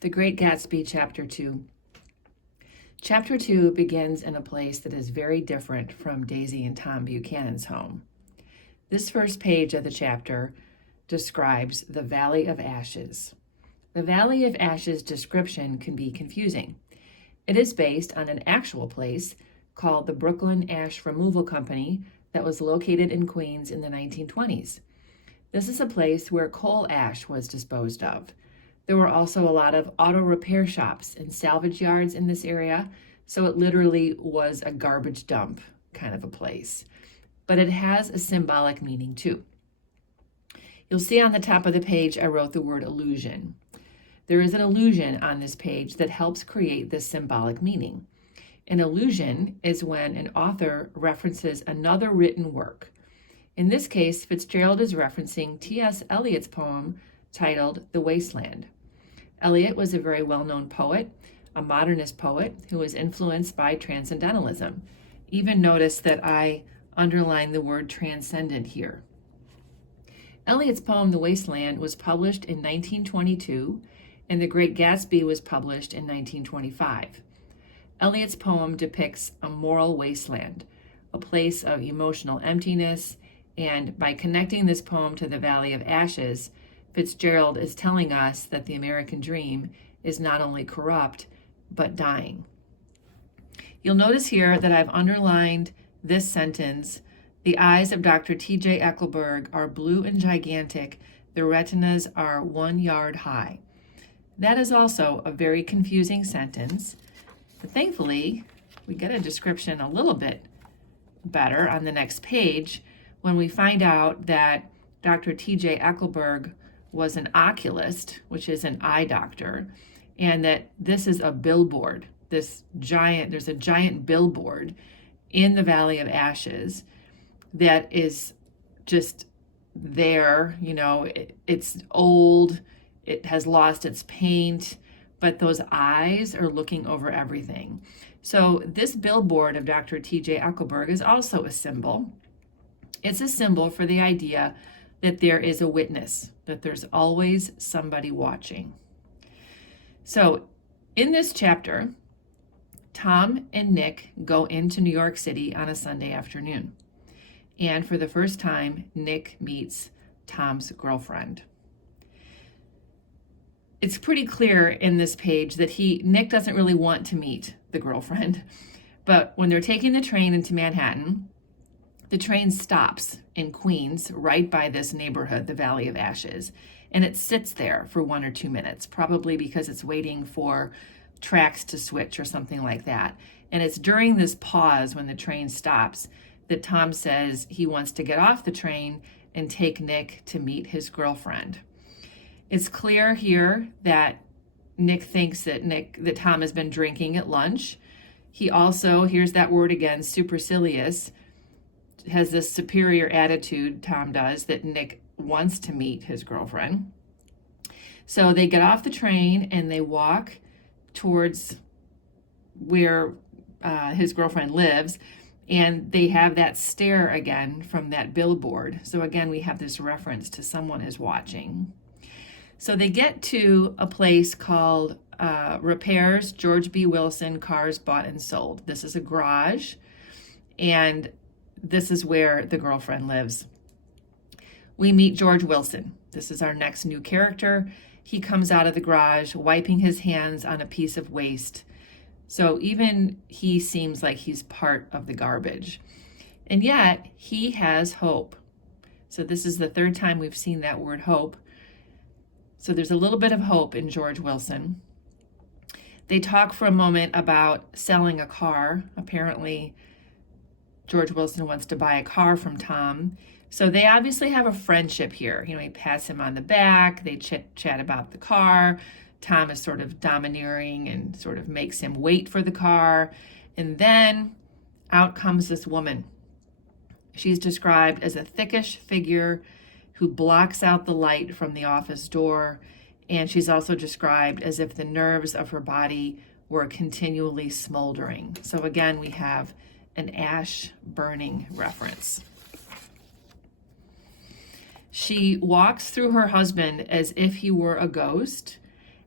The Great Gatsby, Chapter 2. Chapter 2 begins in a place that is very different from Daisy and Tom Buchanan's home. This first page of the chapter describes the Valley of Ashes. The Valley of Ashes description can be confusing. It is based on an actual place called the Brooklyn Ash Removal Company that was located in Queens in the 1920s. This is a place where coal ash was disposed of. There were also a lot of auto repair shops and salvage yards in this area, so it literally was a garbage dump kind of a place. But it has a symbolic meaning too. You'll see on the top of the page I wrote the word illusion. There is an illusion on this page that helps create this symbolic meaning. An illusion is when an author references another written work. In this case, Fitzgerald is referencing T.S. Eliot's poem titled The Wasteland. Eliot was a very well-known poet, a modernist poet who was influenced by transcendentalism. Even notice that I underline the word transcendent here. Eliot's poem The Wasteland was published in 1922, and The Great Gatsby was published in 1925. Eliot's poem depicts a moral wasteland, a place of emotional emptiness, and by connecting this poem to the Valley of Ashes, Fitzgerald is telling us that the American dream is not only corrupt, but dying. You'll notice here that I've underlined this sentence: the eyes of Dr. T.J. Eckelberg are blue and gigantic. The retinas are 1 yard high. That is also a very confusing sentence, but thankfully, we get a description a little bit better on the next page when we find out that Dr. T.J. Eckelberg was an oculist, which is an eye doctor, and that this is a billboard. There's a giant billboard in the Valley of Ashes that is just there. It's old, it has lost its paint, but those eyes are looking over everything. So this billboard of Dr. T.J. Eckelberg is also a symbol. It's a symbol for the idea that there is a witness, that there's always somebody watching. So in this chapter, Tom and Nick go into New York City on a Sunday afternoon. And for the first time, Nick meets Tom's girlfriend. It's pretty clear in this page that Nick doesn't really want to meet the girlfriend, but when they're taking the train into Manhattan, the train stops in Queens right by this neighborhood, the Valley of Ashes, and it sits there for 1 or 2 minutes, probably because it's waiting for tracks to switch or something like that. And it's during this pause when the train stops that Tom says he wants to get off the train and take Nick to meet his girlfriend. It's clear here that Nick thinks that Tom has been drinking at lunch. He also, here's that word again, supercilious, has this superior attitude, Tom does, that Nick wants to meet his girlfriend. So they get off the train and they walk towards where his girlfriend lives, and they have that stare again from that billboard. So again, we have this reference to someone is watching. So they get to a place called Repairs George B. Wilson Cars Bought and Sold. This is a garage, and this is where the girlfriend lives. We meet George Wilson. This is our next new character. He comes out of the garage wiping his hands on a piece of waste. So even he seems like he's part of the garbage. And yet he has hope. So this is the third time we've seen that word hope. So there's a little bit of hope in George Wilson. They talk for a moment about selling a car. Apparently, George Wilson wants to buy a car from Tom. So they obviously have a friendship here. He pats him on the back. They chit-chat about the car. Tom is sort of domineering and sort of makes him wait for the car. And then out comes this woman. She's described as a thickish figure who blocks out the light from the office door. And she's also described as if the nerves of her body were continually smoldering. So again, we have an ash burning reference. She walks through her husband as if he were a ghost,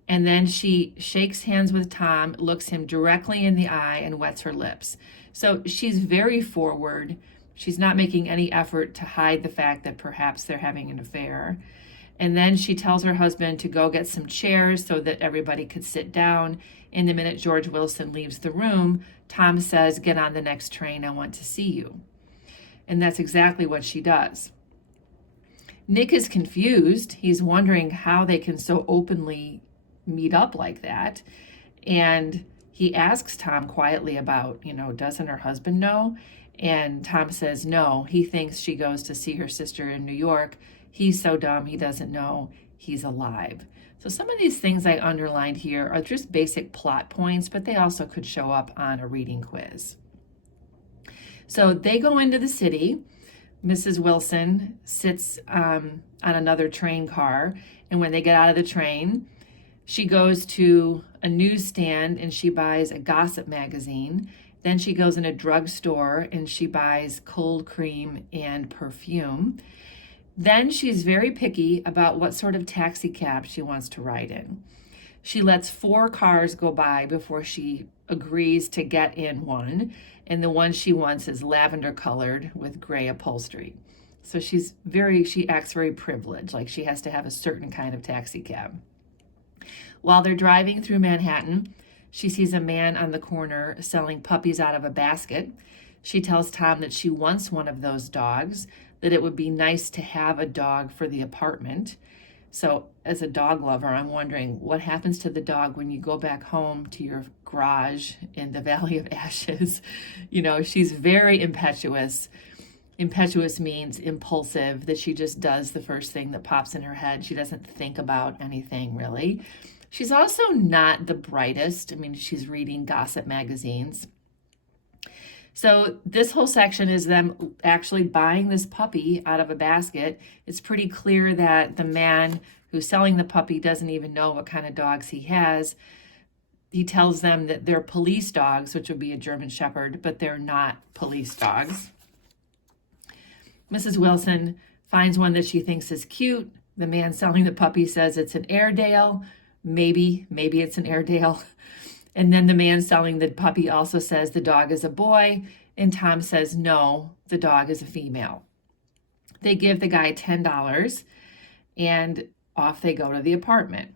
And then she shakes hands with Tom, looks him directly in the eye, and wets her lips. So she's very forward. She's not making any effort to hide the fact that perhaps they're having an affair. And then she tells her husband to go get some chairs so that everybody could sit down. And the minute George Wilson leaves the room, Tom says, "Get on the next train, I want to see you." And that's exactly what she does. Nick is confused. He's wondering how they can so openly meet up like that. And he asks Tom quietly about, doesn't her husband know? And Tom says no. He thinks she goes to see her sister in New York. He's so dumb, he doesn't know he's alive. So some of these things I underlined here are just basic plot points, but they also could show up on a reading quiz. So they go into the city. Mrs. Wilson sits on another train car, and when they get out of the train, she goes to a newsstand and she buys a gossip magazine. Then she goes in a drugstore and she buys cold cream and perfume. Then she's very picky about what sort of taxi cab she wants to ride in. She lets 4 cars go by before she agrees to get in one, and the one she wants is lavender colored with gray upholstery. So she acts very privileged, like she has to have a certain kind of taxi cab. While they're driving through Manhattan, she sees a man on the corner selling puppies out of a basket. She tells Tom that she wants one of those dogs, that it would be nice to have a dog for the apartment. So as a dog lover, I'm wondering what happens to the dog when you go back home to your garage in the Valley of Ashes. She's very impetuous. Impetuous means impulsive, that she just does the first thing that pops in her head. She doesn't think about anything really. She's also not the brightest. She's reading gossip magazines. So this whole section is them actually buying this puppy out of a basket. It's pretty clear that the man who's selling the puppy doesn't even know what kind of dogs he has. He tells them that they're police dogs, which would be a German Shepherd, but they're not police dogs. Mrs. Wilson finds one that she thinks is cute. The man selling the puppy says it's an Airedale. Maybe it's an Airedale. And then the man selling the puppy also says the dog is a boy, and Tom says no, the dog is a female. They give the guy $10, and off they go to the apartment.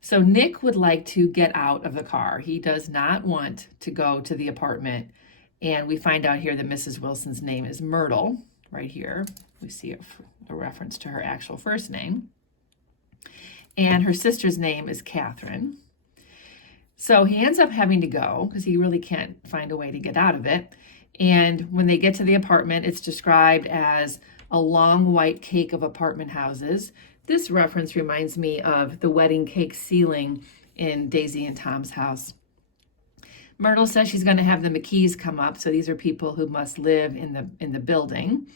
So Nick would like to get out of the car. He does not want to go to the apartment. And we find out here that Mrs. Wilson's name is Myrtle. Right here, we see a reference to her actual first name. And her sister's name is Catherine. So he ends up having to go because he really can't find a way to get out of it. And when they get to the apartment, it's described as a long white cake of apartment houses. This reference reminds me of the wedding cake ceiling in Daisy and Tom's house. Myrtle says she's going to have the McKees come up. So these are people who must live in the building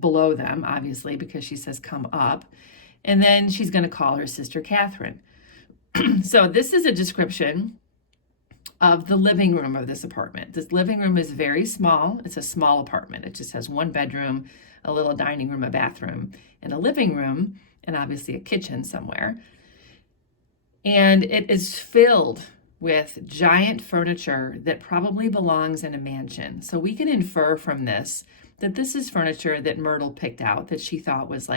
below them, obviously, because she says come up. And then she's going to call her sister Catherine. So this is a description of the living room of this apartment. This living room is very small. It's a small apartment. It just has 1 bedroom, a little dining room, a bathroom, and a living room, and obviously a kitchen somewhere. And it is filled with giant furniture that probably belongs in a mansion. So we can infer from this that this is furniture that Myrtle picked out, that she thought was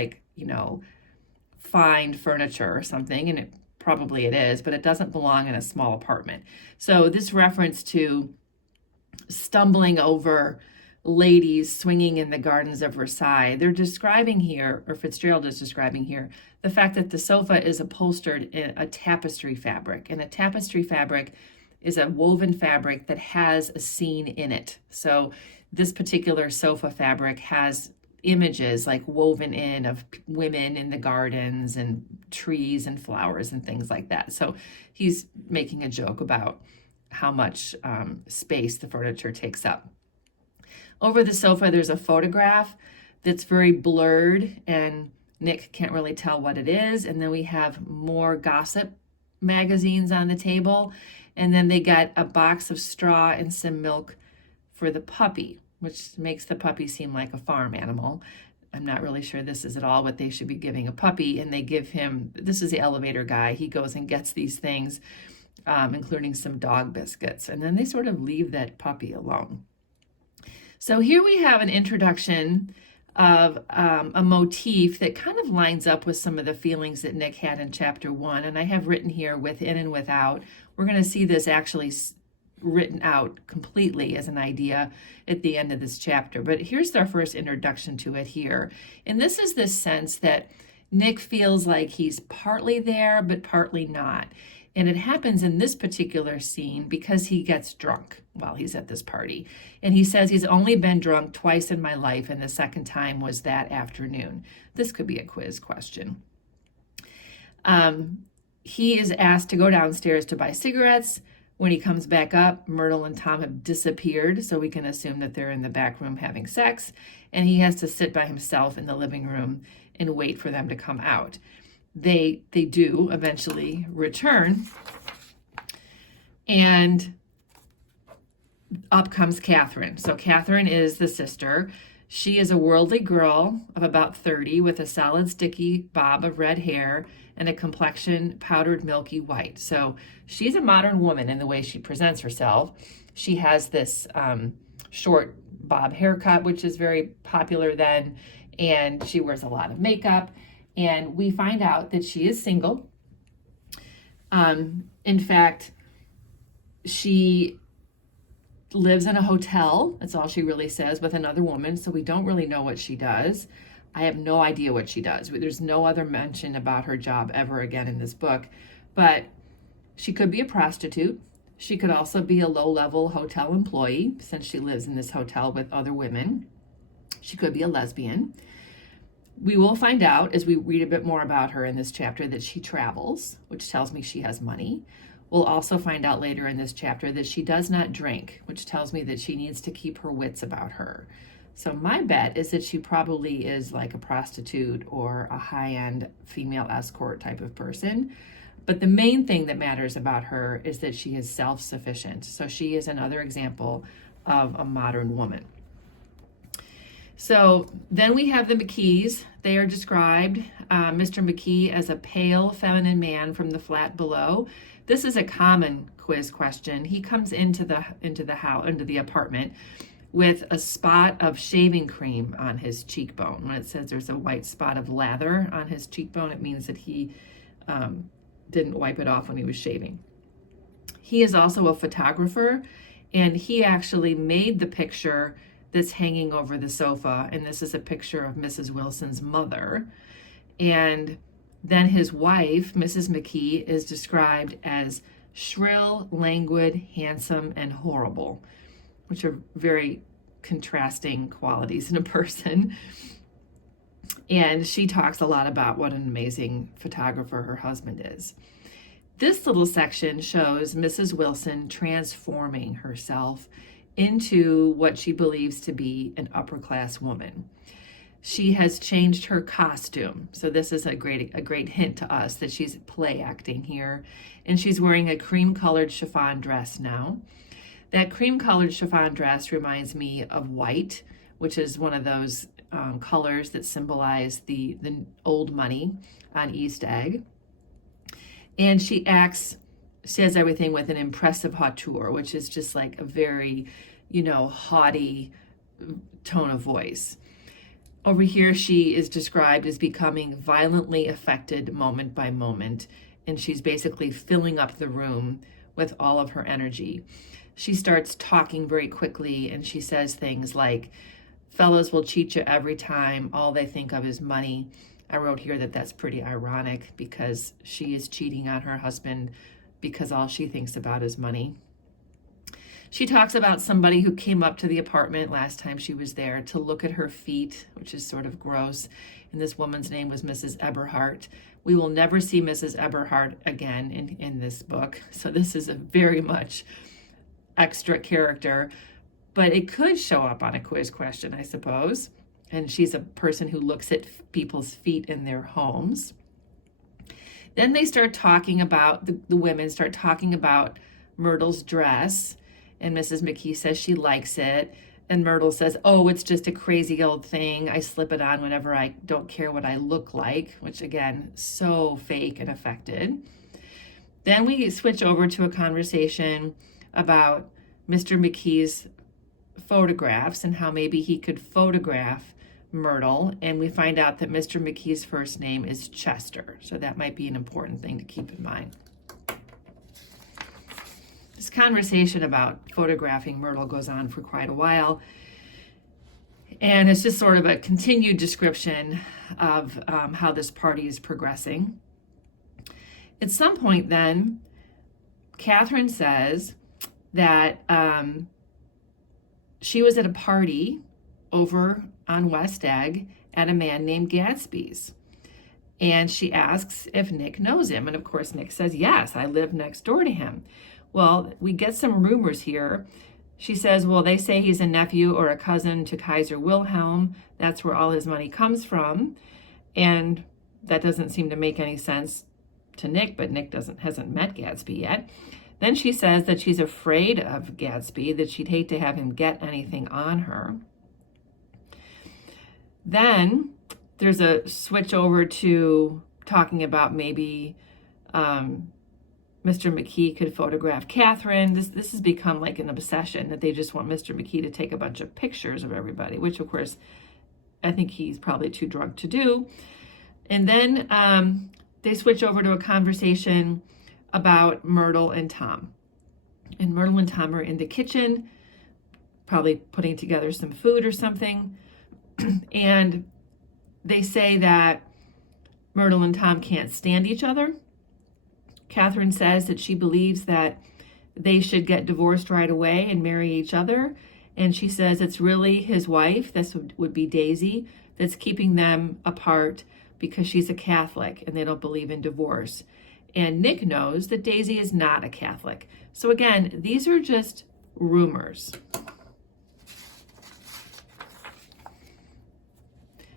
fine furniture or something, and probably it is, but it doesn't belong in a small apartment. So this reference to stumbling over ladies swinging in the gardens of Versailles, they're describing here, or Fitzgerald is describing here, the fact that the sofa is upholstered in a tapestry fabric. And a tapestry fabric is a woven fabric that has a scene in it. So this particular sofa fabric has images woven in of women in the gardens and trees and flowers and things like that. So he's making a joke about how much space the furniture takes up. Over the sofa, there's a photograph that's very blurred and Nick can't really tell what it is. And then we have more gossip magazines on the table. And then they got a box of straw and some milk for the puppy, which makes the puppy seem like a farm animal. I'm not really sure this is at all what they should be giving a puppy. And they give him, this is the elevator guy. He goes and gets these things, including some dog biscuits. And then they sort of leave that puppy alone. So here we have an introduction of a motif that kind of lines up with some of the feelings that Nick had in chapter 1. And I have written here within and without. We're going to see this actually written out completely as an idea at the end of this chapter. But here's our first introduction to it here. And this is this sense that Nick feels like he's partly there, but partly not. And it happens in this particular scene because he gets drunk while he's at this party. And he says he's only been drunk twice in my life, and the second time was that afternoon. This could be a quiz question. He is asked to go downstairs to buy cigarettes. When he comes back up, Myrtle and Tom have disappeared, so we can assume that they're in the back room having sex. And he has to sit by himself in the living room and wait for them to come out. They do eventually return, and up comes Catherine. So Catherine is the sister. She is a worldly girl of about 30 with a solid sticky bob of red hair and a complexion powdered milky white. So she's a modern woman in the way she presents herself. She has this short bob haircut, which is very popular then, and she wears a lot of makeup. And we find out that she is single. In fact, she lives in a hotel. That's all she really says, with another woman. So we don't really know what she does. I have no idea what she does. There's no other mention about her job ever again in this book. But she could be a prostitute. She could also be a low-level hotel employee, since she lives in this hotel with other women. She could be a lesbian. We will find out as we read a bit more about her in this chapter that she travels, which tells me she has money. We'll also find out later in this chapter that she does not drink, which tells me that she needs to keep her wits about her. So my bet is that she probably is like a prostitute or a high-end female escort type of person. But the main thing that matters about her is that she is self-sufficient. So she is another example of a modern woman. So then we have the McKees. They are described, Mr. McKee, as a pale, feminine man from the flat below. This is a common quiz question. He comes into the apartment with a spot of shaving cream on his cheekbone. When it says there's a white spot of lather on his cheekbone, it means that he didn't wipe it off when he was shaving. He is also a photographer, and he actually made the picture that's hanging over the sofa, and this is a picture of Mrs. Wilson's mother. And then his wife, Mrs. McKee, is described as shrill, languid, handsome, and horrible, which are very contrasting qualities in a person. And she talks a lot about what an amazing photographer her husband is. This little section shows Mrs. Wilson transforming herself into what she believes to be an upper-class woman. She has changed her costume. So this is a great hint to us that she's play acting here. And she's wearing a cream-colored chiffon dress now. That cream-colored chiffon dress reminds me of white, which is one of those colors that symbolize the old money on East Egg. And she says everything with an impressive hauteur, which is just like a very, haughty tone of voice. Over here, she is described as becoming violently affected moment by moment, and she's basically filling up the room with all of her energy. She starts talking very quickly, and she says things like, "Fellows will cheat you every time. All they think of is money." I wrote here that that's pretty ironic because she is cheating on her husband because all she thinks about is money. She talks about somebody who came up to the apartment last time she was there to look at her feet, which is sort of gross. And this woman's name was Mrs. Eberhardt. We will never see Mrs. Eberhardt again in this book. So this is a very much extra character, but it could show up on a quiz question, I suppose. And she's a person who looks at people's feet in their homes. Then they start talking about, the women start talking about Myrtle's dress. And Mrs. McKee says she likes it. And Myrtle says, oh, it's just a crazy old thing. I slip it on whenever I don't care what I look like, which again, so fake and affected. Then we switch over to a conversation about Mr. McKee's photographs and how maybe he could photograph Myrtle. And we find out that Mr. McKee's first name is Chester. So that might be an important thing to keep in mind. This conversation about photographing Myrtle goes on for quite a while. And it's just sort of a continued description of how this party is progressing. At some point then, Catherine says that she was at a party over on West Egg at a man named Gatsby's. And she asks if Nick knows him. And of course, Nick says, yes, I live next door to him. Well, we get some rumors here. She says, well, they say he's a nephew or a cousin to Kaiser Wilhelm. That's where all his money comes from. And that doesn't seem to make any sense to Nick, but Nick hasn't met Gatsby yet. Then she says that she's afraid of Gatsby, that she'd hate to have him get anything on her. Then there's a switch over to talking about maybe Mr. McKee could photograph Catherine. This has become like an obsession that they just want Mr. McKee to take a bunch of pictures of everybody, which of course I think he's probably too drunk to do. And then they switch over to a conversation about Myrtle and Tom. And Myrtle and Tom are in the kitchen, probably putting together some food or something. And they say that Myrtle and Tom can't stand each other. Catherine says that she believes that they should get divorced right away and marry each other. And she says it's really his wife, this would be Daisy, that's keeping them apart because she's a Catholic and they don't believe in divorce. And Nick knows that Daisy is not a Catholic. So again, these are just rumors.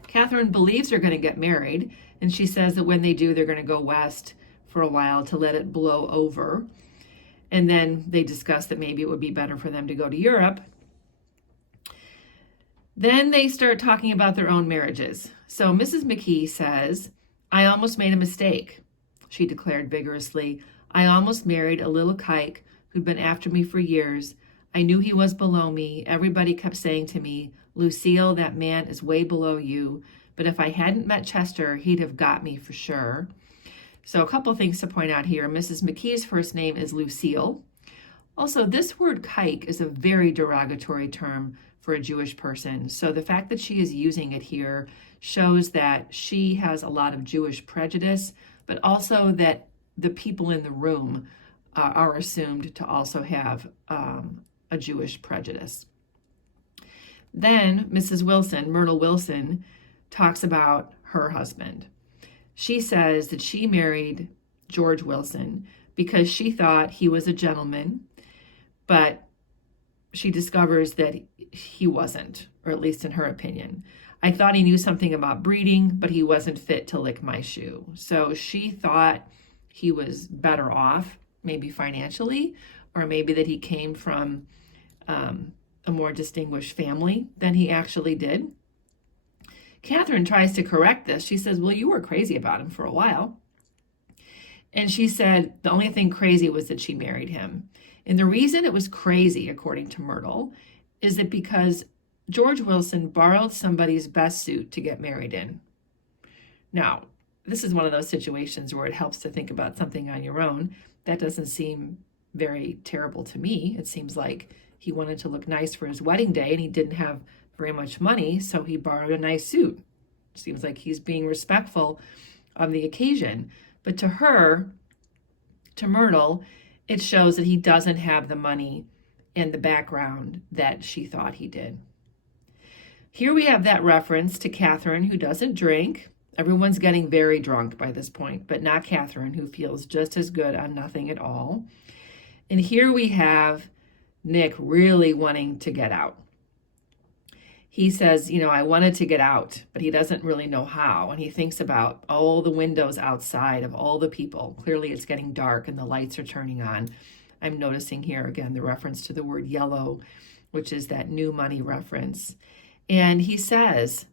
Catherine believes they're going to get married, and she says that when they do, they're going to go west for a while to let it blow over. And then they discuss that maybe it would be better for them to go to Europe. Then they start talking about their own marriages. So Mrs. McKee says, I almost made a mistake, she declared vigorously. I almost married a little kike who'd been after me for years. I knew he was below me. Everybody kept saying to me, Lucille, that man is way below you. But if I hadn't met Chester, he'd have got me for sure. So a couple things to point out here. Mrs. McKee's first name is Lucille. Also, this word kike is a very derogatory term for a Jewish person. So the fact that she is using it here shows that she has a lot of Jewish prejudice, but also that the people in the room are assumed to also have a Jewish prejudice. Then Mrs. Wilson, Myrtle Wilson, talks about her husband. She says that she married George Wilson because she thought he was a gentleman, but she discovers that he wasn't, or at least in her opinion. I thought he knew something about breeding, but he wasn't fit to lick my shoe. So she thought he was better off, maybe financially, or maybe that he came from a more distinguished family than he actually did. Catherine tries to correct this. She says, well, you were crazy about him for a while. And she said the only thing crazy was that she married him. And the reason it was crazy, according to Myrtle, is that because George Wilson borrowed somebody's best suit to get married in. Now, this is one of those situations where it helps to think about something on your own. That doesn't seem very terrible to me. It seems like he wanted to look nice for his wedding day and he didn't have very much money, so he borrowed a nice suit. Seems like he's being respectful on the occasion. But to her, to Myrtle, it shows that he doesn't have the money and the background that she thought he did. Here we have that reference to Catherine, who doesn't drink. Everyone's getting very drunk by this point, but not Catherine, who feels just as good on nothing at all. And here we have Nick really wanting to get out. He says, I wanted to get out, but he doesn't really know how. And he thinks about all the windows outside of all the people. Clearly it's getting dark and the lights are turning on. I'm noticing here again the reference to the word yellow which is that new money reference. And he says,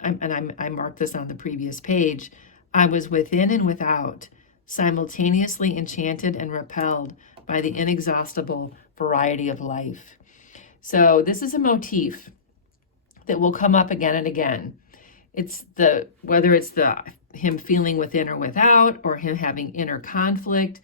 I marked this on the previous page, I was within and without, simultaneously enchanted and repelled by the inexhaustible variety of life. So this is a motif that will come up again and again. It's whether it's him feeling within or without, or him having inner conflict.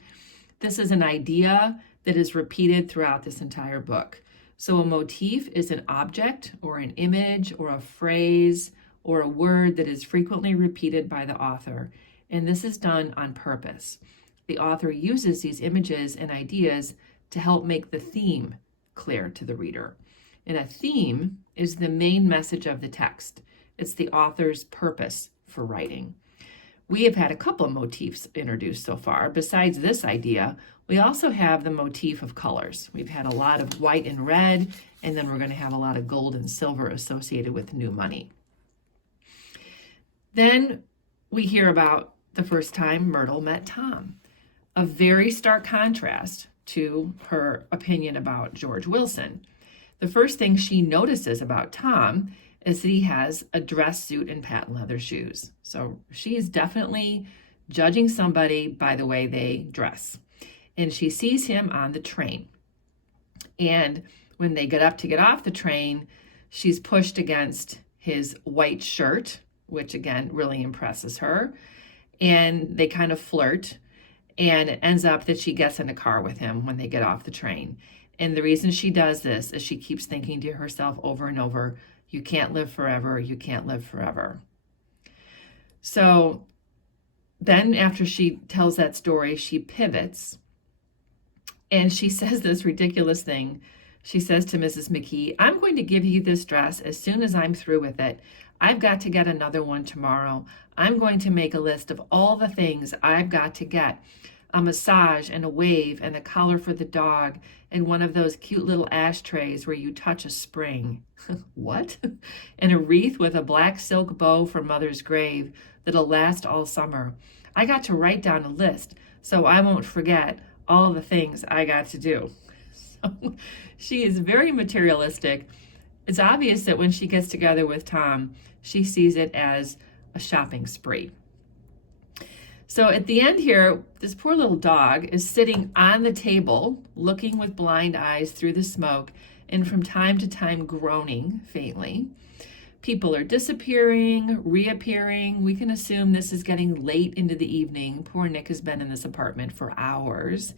This is an idea that is repeated throughout this entire book. So a motif is an object or an image or a phrase or a word that is frequently repeated by the author. And this is done on purpose. The author uses these images and ideas to help make the theme clear to the reader. And a theme is the main message of the text. It's the author's purpose for writing. We have had a couple of motifs introduced so far. Besides this idea, we also have the motif of colors. We've had a lot of white and red, and then we're going to have a lot of gold and silver associated with new money. Then we hear about the first time Myrtle met Tom, a very stark contrast to her opinion about George Wilson. The first thing she notices about Tom is that he has a dress suit and patent leather shoes. So she is definitely judging somebody by the way they dress. And she sees him on the train. And when they get up to get off the train, she's pushed against his white shirt, which again really impresses her. And they kind of flirt. And it ends up that she gets in a car with him when they get off the train. And the reason she does this is she keeps thinking to herself over and over, you can't live forever, you can't live forever. So then after she tells that story, she pivots and she says this ridiculous thing. She says to Mrs. McKee, I'm going to give you this dress as soon as I'm through with it. I've got to get another one tomorrow. I'm going to make a list of all the things I've got to get. A massage and a wave and a collar for the dog and one of those cute little ashtrays where you touch a spring. What? And a wreath with a black silk bow for Mother's grave that'll last all summer. I got to write down a list so I won't forget all the things I got to do. So she is very materialistic. It's obvious that when she gets together with Tom, she sees it as a shopping spree. So at the end here, this poor little dog is sitting on the table, looking with blind eyes through the smoke, and from time to time groaning faintly. People are disappearing, reappearing. We can assume this is getting late into the evening. Poor Nick has been in this apartment for hours.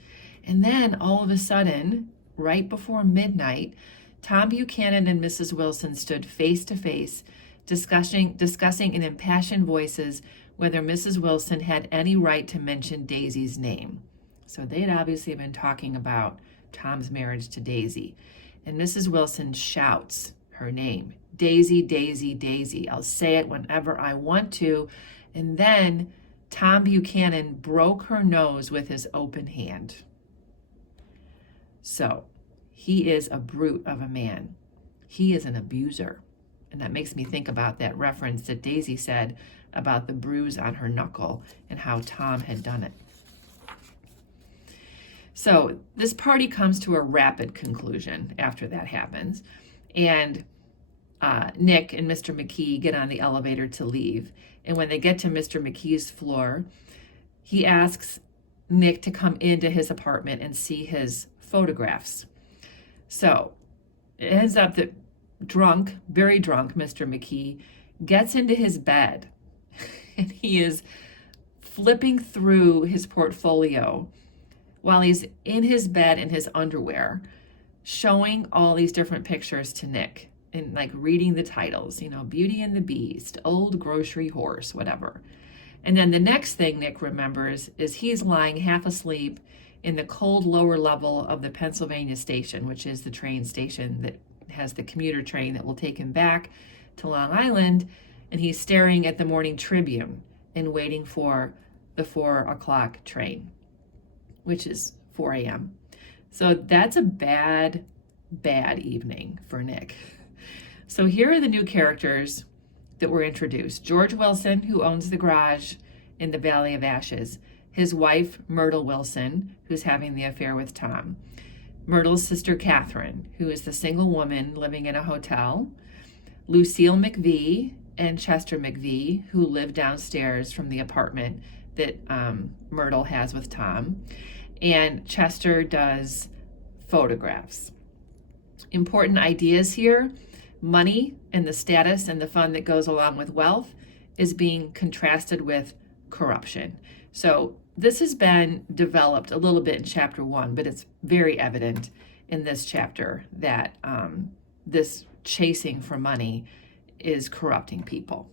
And then all of a sudden, right before midnight, Tom Buchanan and Mrs. Wilson stood face to face, discussing in impassioned voices whether Mrs. Wilson had any right to mention Daisie's name. So they had obviously been talking about Tom's marriage to Daisy. And Mrs. Wilson shouts her name, Daisy, Daisy, Daisy. I'll say it whenever I want to. And then Tom Buchanan broke her nose with his open hand. So he is a brute of a man. He is an abuser. And that makes me think about that reference that Daisy said about the bruise on her knuckle and how Tom had done it. So this party comes to a rapid conclusion after that happens. And Nick and Mr. McKee get on the elevator to leave. And when they get to Mr. McKee's floor, he asks Nick to come into his apartment and see his photographs. So it ends up that drunk, very drunk, Mr. McKee gets into his bed and he is flipping through his portfolio while he's in his bed in his underwear, showing all these different pictures to Nick and like reading the titles, Beauty and the Beast, Old Grocery Horse, whatever. And then the next thing Nick remembers is he's lying half asleep in the cold lower level of the Pennsylvania station, which is the train station that has the commuter train that will take him back to Long Island. And he's staring at the Morning Tribune and waiting for the 4 o'clock train, which is 4 a.m. So that's a bad, bad evening for Nick. So here are the new characters that were introduced. George Wilson, who owns the garage in the Valley of Ashes. His wife, Myrtle Wilson, who's having the affair with Tom. Myrtle's sister Catherine, who is the single woman living in a hotel, Lucille McVie and Chester McVie, who live downstairs from the apartment that Myrtle has with Tom, and Chester does photographs. Important ideas here: money and the status and the fun that goes along with wealth is being contrasted with corruption. So this has been developed a little bit in chapter 1, but it's very evident in this chapter that this chasing for money is corrupting people.